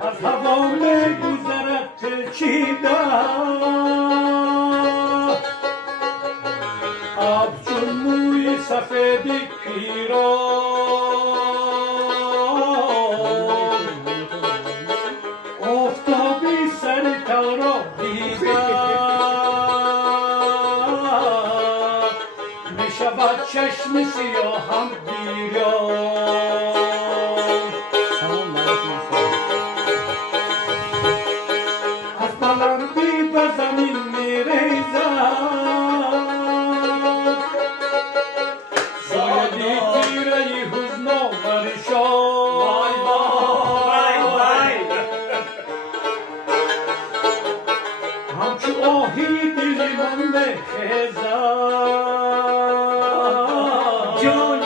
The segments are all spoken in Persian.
از هوا میگذرد پیچیده آب چون موی سفید پیران آفتابی سر تل را دیده می شود چشم سیاهم بیران از بلندی به زمین می ریزد زایدی تیره حزن و پریشان همچو آهی دل من بخیزد جون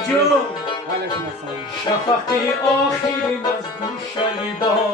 شفقی آخری نزد شیبان